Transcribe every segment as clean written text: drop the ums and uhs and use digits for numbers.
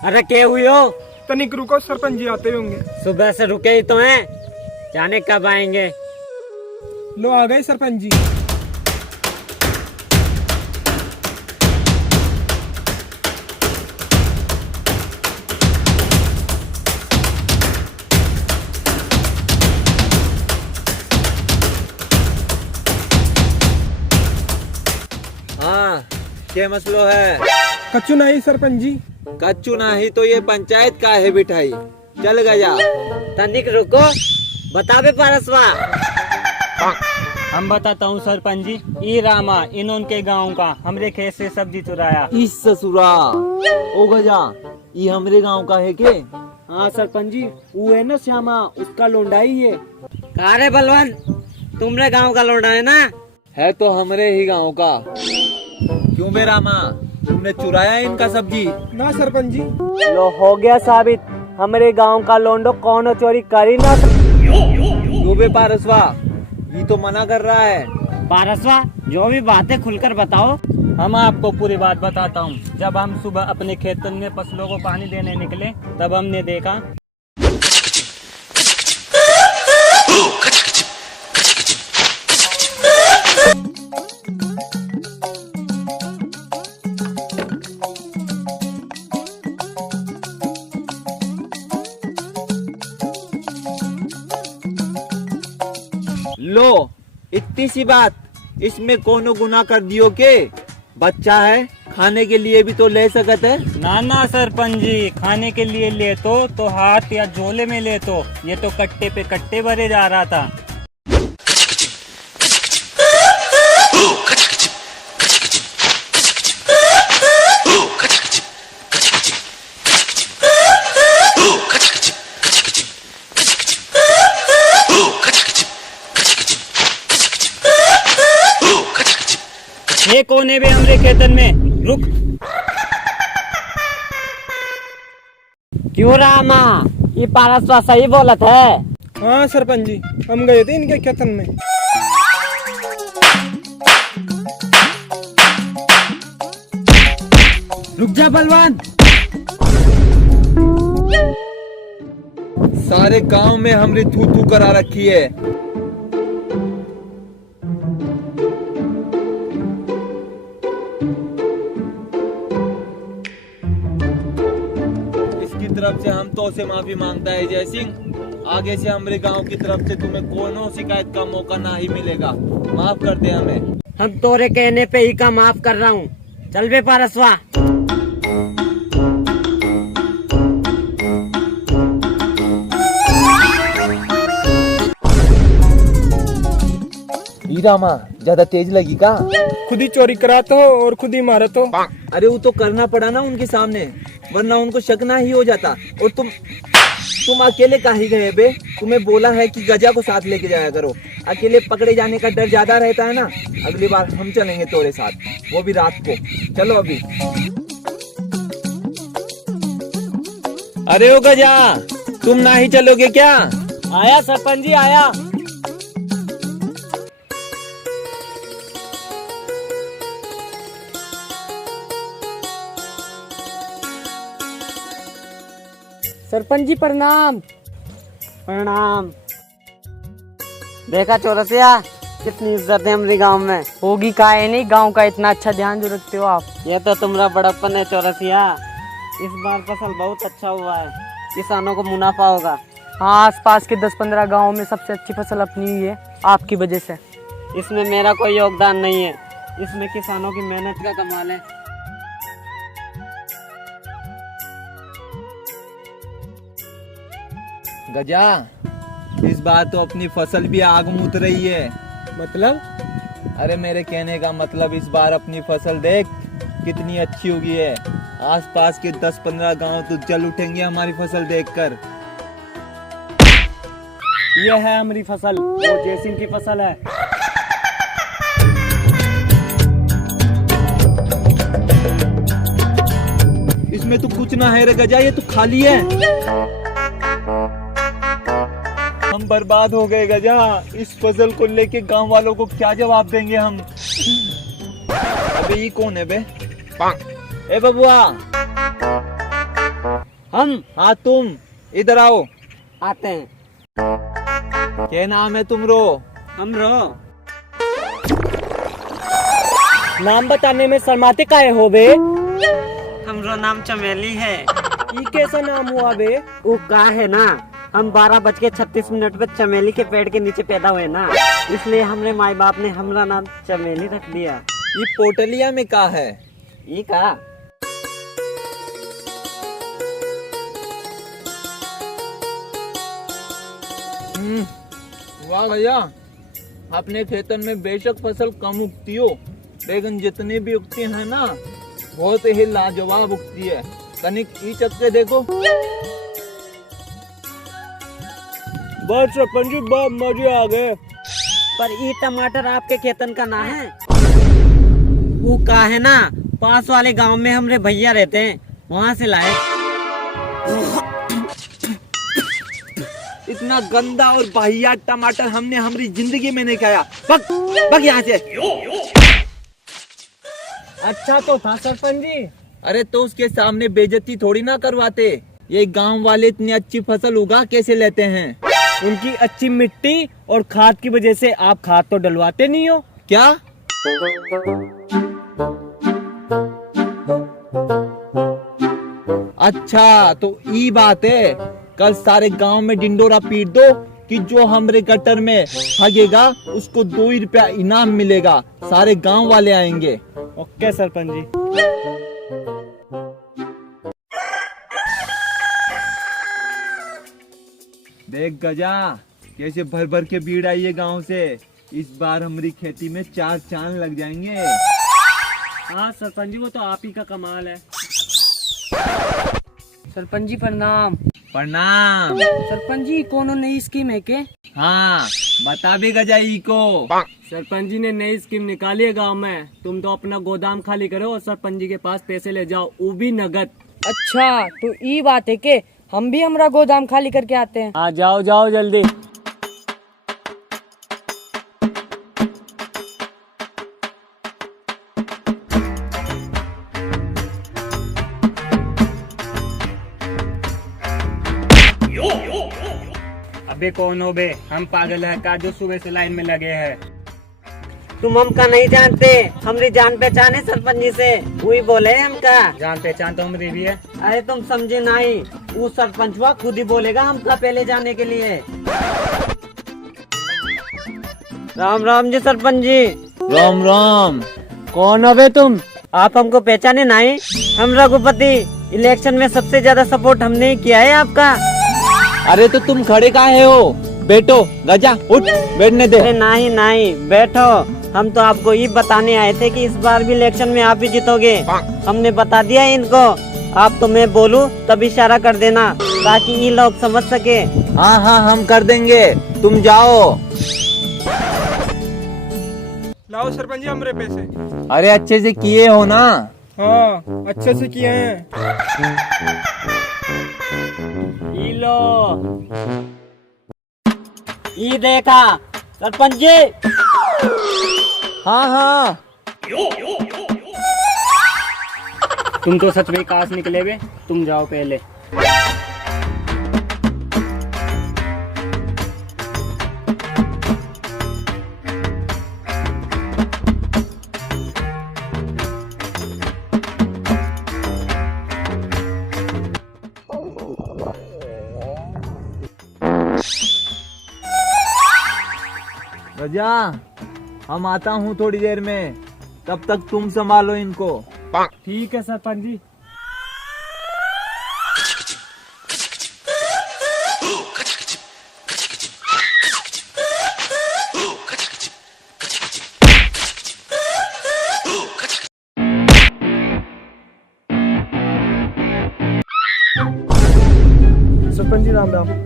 अरे क्या हुई हो? तनिक रुको, सरपंच जी आते होंगे। सुबह से रुके ही तो हैं, जाने कब आएंगे। लो आ गए सरपंच जी। हाँ, क्या मसलो है? कच्चू नहीं सरपंच जी। कच्चू नाही तो ये पंचायत का है बिठाई। चल गया। तनिक रुको, बतावे पारसवा। हम बताता हूँ सरपंच जी। ई रामा इन उनके गांव का हमरे खेत से सब्जी चुराया। इस ससुरा ओ गजा, ये हमरे गांव का है के? हाँ सरपंच जी, वो है ना श्यामा, उसका लोंडा ही है। कहा रे बलवंत, तुमरे गांव का लोंडा है ना? है तो हमरे ही गांव का। क्यों बे रामा, तुमने चुराया इनका सब्जी? ना सरपंच जी। लो हो गया साबित, हमारे गांव का लोंडो कौन चोरी करी ना। क्यों बे पारसवा, ये तो मना कर रहा है। पारसवा, जो भी बातें खुलकर बताओ। हम आपको पूरी बात बताता हूँ। जब हम सुबह अपने खेतन में फसलों को पानी देने निकले, तब हमने देखा लो इतनी सी बात, इसमें कोनो गुनाह कर दियो के? बच्चा है, खाने के लिए भी तो ले सकत है। ना सरपंच जी, खाने के लिए ले तो हाथ या झोले में ले तो, ये तो कट्टे पे कट्टे भरे जा रहा था। ये कोने भी हमरे खेतन में रुक। क्यों रामा, ये पारसवा सही बोलत है। हाँ सरपंच जी, हम गए थे इनके खेतन में। रुक जा बलवंत। सारे गांव में हमरी थू थू करा रखी है। इसकी तरफ से हम तो से माफी मांगता है जय सिंह। आगे से हमारे गांव की तरफ से तुम्हें कोनो शिकायत का मौका ना ही मिलेगा। माफ कर दे हमें। हम तोरे कहने पे ही का माफ कर रहा हूँ। चल बे पारसवा। रामा, ज्यादा तेज लगी का? खुद ही चोरी कराते हो और खुद ही मारत हो। अरे वो तो करना पड़ा ना उनके सामने, वरना उनको शक ना ही हो जाता। और तुम अकेले काहे गए बे? तुम्हें बोला है कि गजा को साथ लेके जाया करो। अकेले पकड़े जाने का डर ज्यादा रहता है ना। अगली बार हम चलेंगे तोरे साथ, वो भी रात को। चलो अभी। अरे ओ गजा, तुम ना ही चलोगे क्या? आया सरपंच जी, आया। सरपंच जी प्रणाम। प्रणाम। देखा चौरसिया, कितनी इज्जत है हमारे गांव में। होगी का है नहीं, गांव का इतना अच्छा ध्यान जो रखते हो आप। ये तो तुम्हारा बड़प्पन है चौरसिया। इस बार फसल बहुत अच्छा हुआ है, किसानों को मुनाफा होगा। हाँ, आस पास के 10-15 गाँव में सबसे अच्छी फसल अपनी हुई है आपकी वजह से। इसमें मेरा कोई योगदान नहीं है, इसमें किसानों की मेहनत का कमाल है। गजा, इस बार तो अपनी फसल भी आग मुत रही है। मतलब? अरे मेरे कहने का मतलब, इस बार अपनी फसल देख कितनी अच्छी होगी है। आसपास के 10-15 गांव तो जल उठेंगे हमारी फसल देखकर। ये है हमारी फसल, वो जयसिंह की फसल है। इसमें तो कुछ ना है रे गजा, ये तो खाली है। हम बर्बाद हो गए गजा। इस फसल को लेके गांव वालों को क्या जवाब देंगे हम? अबे ये कौन है बे? ए बबुआ, हम हाँ तुम इधर आओ। आते हैं। क्या नाम है तुमरो? हम रो नाम बताने में शर्माते काहे हो बे? हमरो नाम चमेली है। ये कैसा नाम हुआ बे? वो का है ना, हम 12:36 पे चमेली के पेड़ के नीचे पैदा हुए ना, इसलिए हमरे माई बाप ने हमरा नाम चमेली रख दिया। ये पोटलिया में का है? ये का वाह भैया, अपने खेतन में बेशक फसल कम उगती हो, लेकिन जितनी भी उगती है ना बहुत ही लाजवाब उगती है। कनिक ई चक्के देखो। बस सरपंच जी बहुत मजे आ गए। पर ये टमाटर आपके खेतन का ना है। वो का है ना, पास वाले गांव में हमरे भैया रहते हैं, वहाँ से लाए। इतना गंदा और वाहियात टमाटर हमने हमारी जिंदगी में नहीं खाया। बग यहाँ से। अच्छा तो था सरपंच जी। अरे तो उसके सामने बेइज्जती थोड़ी ना करवाते। ये गांव वाले इतनी अच्छी फसल उगा कैसे लेते हैं? उनकी अच्छी मिट्टी और खाद की वजह से आप खाद तो डलवाते नहीं हो क्या? अच्छा तो ये बात है। कल सारे गांव में डिंडोरा पीट दो कि जो हमरे गटर में भागेगा उसको 2 ही रुपया इनाम मिलेगा। सारे गांव वाले आएंगे। ओके सरपंच जी। देख गजा कैसे भर भर के भीड़ आई है गांव से। इस बार हमारी खेती में 4 चांद लग जाएंगे। हाँ सरपंच जी, वो तो आप ही का कमाल है। सरपंच जी प्रणाम। प्रणाम। सरपंच जी कोनो नई स्कीम है के? हाँ बता भी गजाई को। सरपंच जी ने नई स्कीम निकाली है गांव में। तुम तो अपना गोदाम खाली करो और सरपंच जी के पास पैसे ले जाओ, वो भी नगद। अच्छा तो ये बात है के हम भी हमारा गोदाम खाली करके आते हैं। हाँ जाओ जाओ जल्दी। अबे कौन हो बे? हम पागल है का जो सुबह से लाइन में लगे हैं? तुम हमका नहीं जानते, हमारी जान पहचान है सरपंच जी से, वही बोले हमका। जान पहचान तो हमारी भी है। अरे तुम समझे नहीं, वो सरपंच हुआ खुद ही बोलेगा हमका पहले जाने के लिए। राम राम जी सरपंच जी। राम राम। कौन हो बे तुम? आप हमको पहचाने नहीं? हम रघुपति, इलेक्शन में सबसे ज्यादा सपोर्ट हमने ही किया है आपका। अरे तो तुम खड़े काहे हो? बैठो गजा, उठ बैठने दे। अरे नहीं नहीं बैठो, हम तो आपको ये बताने आए थे कि इस बार भी इलेक्शन में आप ही जीतोगे। हमने बता दिया इनको, आप तो मैं बोलूं तब इशारा कर देना ताकि ये लोग समझ सके। हाँ हाँ हम कर देंगे, तुम जाओ। लाओ सरपंच जी हमारे पैसे। अरे अच्छे से किए हो ना? हाँ अच्छे से किए हैं। ये लो, ये देखा सरपंच जी। हाँ हाँ। तुम तो सच में काश निकले बे। तुम जाओ पहले। गजा हम आता हूँ थोड़ी देर में, तब तक तुम संभालो इनको। ठीक है सरपंच जी। सरपंच जी राम राम।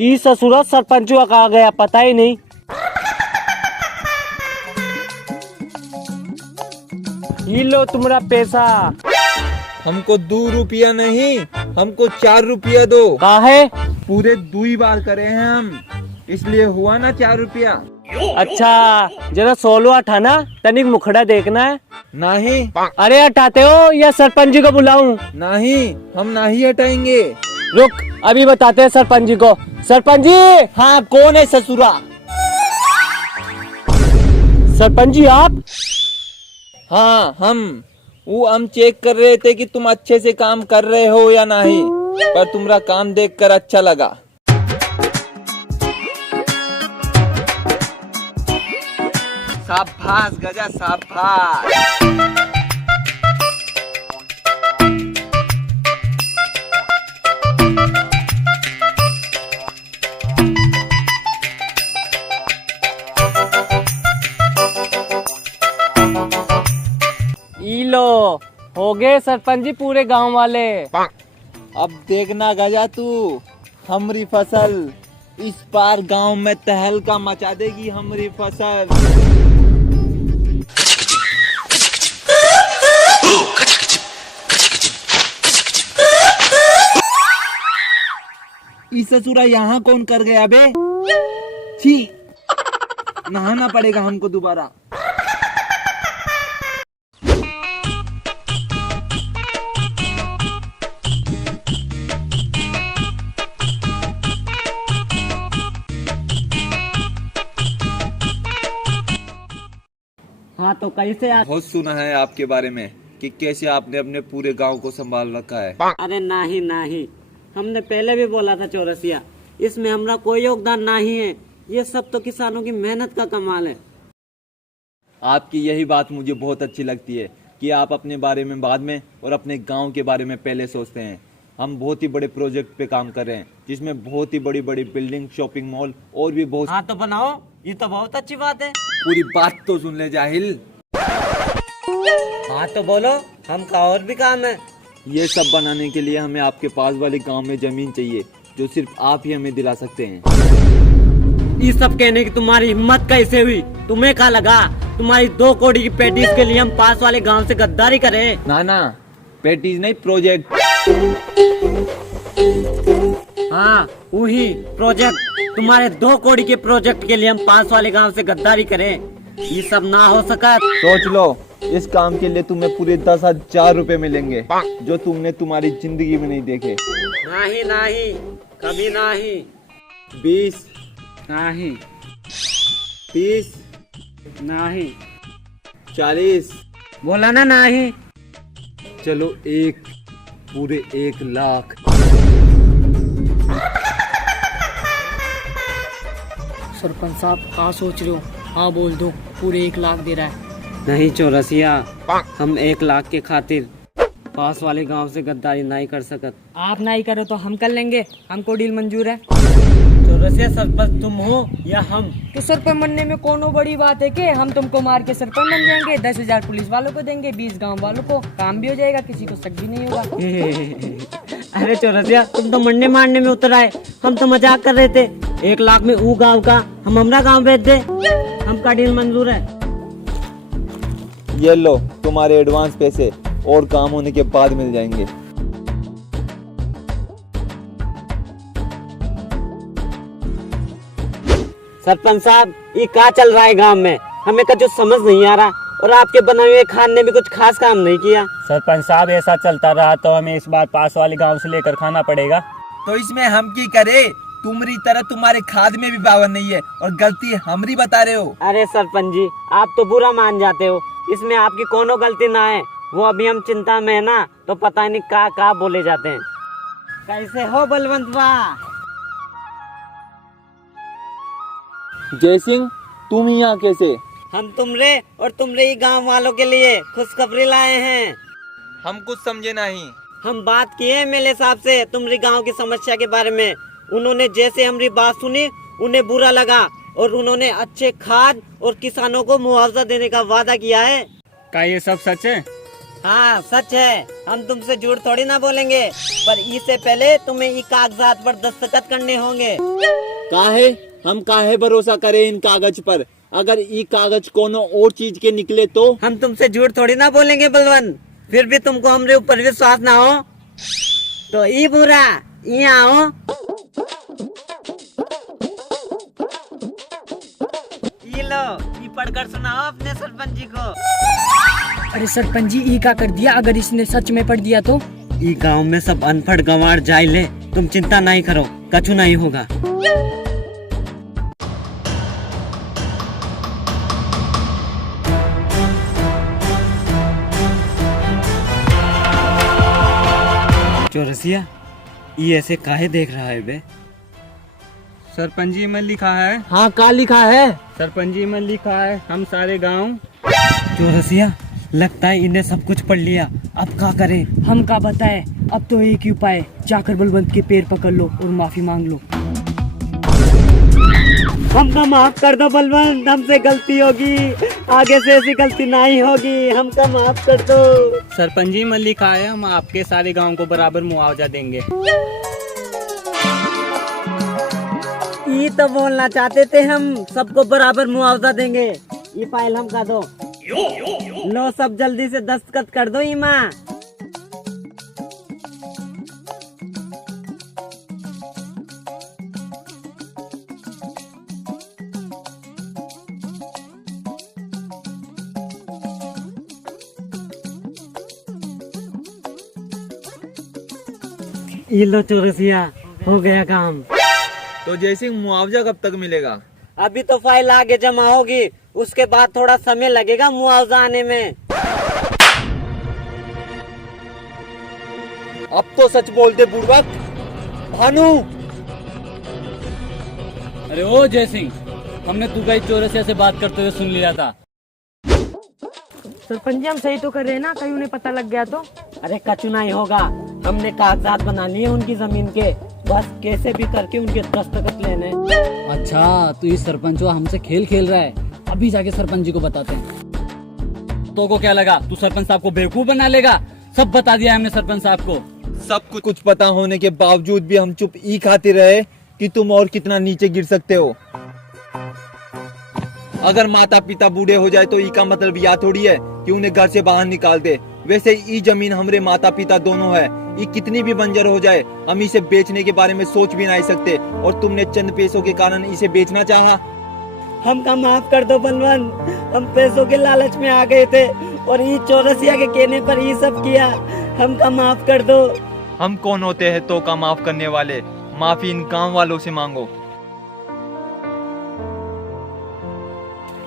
ई ससुरा सरपंच कहा गया पता ही नहीं। ये लो तुम्हारा पैसा। हमको 2 रुपया नहीं, हमको 4 रुपया दो। काहे? पूरे 2 बार करे हैं हम, इसलिए हुआ ना 4 रुपया। अच्छा जरा सोलो हटाना, तनिक मुखड़ा देखना है। नहीं अरे हटाते हो या सरपंच जी को बुलाऊं? नहीं, हम नहीं हटाएंगे। रुक अभी बताते हैं सरपंच जी को। सरपंच जी। हाँ, कौन है ससुरा? सरपंच जी आप? हाँ हम चेक कर रहे थे कि तुम अच्छे से काम कर रहे हो या नहीं, पर तुम्हारा काम देखकर अच्छा लगा। शाबाश गजा, शाबाश। ई लो हो गए सरपंच जी पूरे गांव वाले। अब देखना गजा तू, हमारी फसल इस बार गांव में तहलका मचा देगी। हमारी फसल इस ससुरा यहाँ कौन कर गया बे? छी, नहाना पड़ेगा हमको दोबारा। हाँ तो कैसे आप? बहुत सुना है आपके बारे में कि कैसे आपने अपने पूरे गांव को संभाल रखा है। अरे नहीं नहीं, हमने पहले भी बोला था चौरसिया, इसमें हमारा कोई योगदान नहीं है। ये सब तो किसानों की मेहनत का कमाल है। आपकी यही बात मुझे बहुत अच्छी लगती है कि आप अपने बारे में बाद में और अपने गांव के बारे में पहले सोचते हैं। हम बहुत ही बड़े प्रोजेक्ट पे काम कर रहे हैं, जिसमें बहुत ही बड़ी बड़ी बिल्डिंग, शॉपिंग मॉल और भी बहुत। हाँ तो बनाओ, ये तो बहुत अच्छी बात है। पूरी बात तो सुन ले जाहिल। हाँ तो बोलो, हम का और भी काम है। ये सब बनाने के लिए हमें आपके पास वाले गांव में जमीन चाहिए, जो सिर्फ आप ही हमें दिला सकते हैं। ये सब कहने की तुम्हारी हिम्मत कैसे हुई? तुम्हें क्या लगा तुम्हारी 2 करोड़ की पैटीज के लिए हम पास वाले गांव से गद्दारी करें? ना पैटीज नहीं, प्रोजेक्ट। हाँ वही प्रोजेक्ट। तुम्हारे 2 करोड़ के प्रोजेक्ट के लिए हम पास वाले गांव से गद्दारी करें? ये सब ना हो सका। सोच लो, इस काम के लिए तुम्हें पूरे 10,000 रुपए मिलेंगे, जो तुमने तुम्हारी जिंदगी में नहीं देखे। नहीं नहीं, कभी नहीं। 20, नहीं 30, नहीं, 40, बोला ना नहीं। चलो पूरे 1 लाख। सरपंच साहब कहाँ सोच रहे हो? हाँ बोल दो, पूरे 1 लाख दे रहा है। नहीं चौरसिया, हम 1 लाख के खातिर पास वाले गांव से गद्दारी नहीं कर सकत। आप नहीं करो तो हम कर लेंगे, हमको डील मंजूर है। चौरसिया सरपंच तुम हो या हम? तो सरपंच बनने में कोनो बड़ी बात है कि हम तुमको मार के सरपंच बन जाएंगे। 10,000 पुलिस वालों को देंगे, 20 गांव वालों को, काम भी हो जाएगा, किसी को शक भी नहीं होगा। अरे चौरसिया, तुम तो मरने मारने में उतर आए, हम तो मजाक कर रहे थे। 1 लाख में वो गाँव का हम हमारा गाँव भेज दे, हमका डील मंजूर है। ये लो तुम्हारे एडवांस पैसे, और काम होने के बाद मिल जाएंगे। सरपंच साहब, ये क्या चल रहा है गांव में? हमें कुछ समझ नहीं आ रहा, और आपके बनाए हुए खान ने भी कुछ खास काम नहीं किया। सरपंच साहब ऐसा चलता रहा तो हमें इस बार पास वाले गांव से लेकर खाना पड़ेगा। तो इसमें हम की करे? तुम्हारी तरह तुम्हारे खाद में भी पावर नहीं है, और गलती हमरी बता रहे हो। अरे सरपंच जी, आप तो बुरा मान जाते हो, इसमें आपकी कोनो गलती ना है। वो अभी हम चिंता में है ना, तो पता नहीं क्या बोले जाते हैं। कैसे हो बलवंत बा? जय सिंह, तुम यहाँ कैसे? हम तुमरे और तुमरे ही गांव वालों के लिए खुशखबरी लाए हैं। हम कुछ समझे नहीं। हम बात किए एमएलए साहब से तुम्हारी गांव की समस्या के बारे में। उन्होंने जैसे हमारी बात सुनी, उन्हें बुरा लगा, और उन्होंने अच्छे खाद और किसानों को मुआवजा देने का वादा किया है। क्या ये सब सच है? हाँ सच है, हम तुमसे झूठ थोड़ी ना बोलेंगे, पर इससे पहले तुम्हें ये कागजात पर दस्तखत करने होंगे। काहे? हम काहे भरोसा करें इन कागज पर? अगर ई कागज कोनो और चीज के निकले तो? हम तुमसे झूठ थोड़ी ना बोलेंगे बलवन। फिर भी तुमको हमरे ऊपर विश्वास ना हो तो ई बुरा यहाँ आओ। ये लो, ये पढ़कर सुनाओ अपने सरपंच जी को। अरे सरपंच जी ई का कर दिया, अगर इसने सच में पढ़ दिया तो? ई गांव में सब अनपढ़ गंवार जाइले, तुम चिंता नहीं करो, कछु नहीं होगा। चौरसिया, ये ऐसे काहे देख रहा है बे? सरपंच जी में लिखा है। हाँ का लिखा है? सरपंच जी में लिखा है हम सारे गांव। चौरसिया, लगता है इन्हें सब कुछ पढ़ लिया, अब क्या करें? हम का बताए, अब तो एक ही उपाय, जाकर बलवंत के पैर पकड़ लो और माफी मांग लो। हमका माफ कर दो बलवंत, हमसे गलती होगी, आगे से ऐसी गलती नहीं होगी, हमका माफ कर दो। सरपंच जी में लिखा है हम आपके सारे गांव को बराबर मुआवजा देंगे। ये तो बोलना चाहते थे हम सबको बराबर मुआवजा देंगे। ये फाइल हमका दो। लो सब जल्दी से दस्तखत कर दो ईमा। ये लो चौरसिया, हो गया काम। तो जैसे मुआवजा कब तक मिलेगा? अभी तो फाइल आगे जमा होगी, उसके बाद थोड़ा समय लगेगा मुआवजा आने में। अब तो सच बोल दे बुड़बक। भानु, अरे ओ जय सिंह, हमने तू कई चौरसिया से बात करते हुए सुन लिया था। सरपंच जी हम सही तो कर रहे हैं ना, कहीं उन्हें पता लग गया तो? अरे कछु नहीं होगा, हमने कागजात बना लिए उनकी जमीन के, बस कैसे भी करके उनके दस्तखत लेने। अच्छा, तो ये सरपंच हमसे खेल खेल रहा है। अभी जाके सरपंच जी को बताते हैं। तो को क्या लगा तू सरपंच साहब को बेवकूफ बना लेगा? सब बता दिया हमने सरपंच साहब को। सब कुछ पता होने के बावजूद भी हम चुप ई खाते रहे कि तुम और कितना नीचे गिर सकते हो। अगर माता पिता बूढ़े हो जाए तो ई का मतलब यह थोड़ी है कि उन्हें घर से बाहर निकाल दे। वैसे ई जमीन हमरे माता पिता दोनों है, ये कितनी भी बंजर हो जाए हम इसे बेचने के बारे में सोच भी नहीं सकते, और तुमने चंद पैसों के कारण इसे बेचना चाहा। हमका माफ कर दो बलवन, हम पैसों के लालच में आ गए थे और ये चौरसिया के कहने पर ये सब किया, हमका माफ कर दो। हम कौन होते हैं तो का माफ करने वाले? माफी इन गांव वालों से मांगो।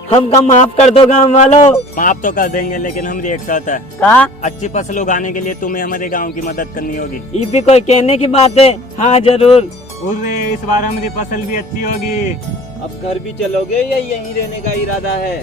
हमका माफ कर दो गांव वालों। माफ तो कर देंगे, लेकिन हमारी एक शर्त है। का? अच्छी फसल उगाने के लिए तुम्हें हमारे गांव की मदद करनी होगी। ये भी कोई कहने की बात है? हाँ जरूर। उर्रे, इस बार हमारी फसल भी अच्छी होगी। अब घर भी चलोगे या यहीं रहने का इरादा है?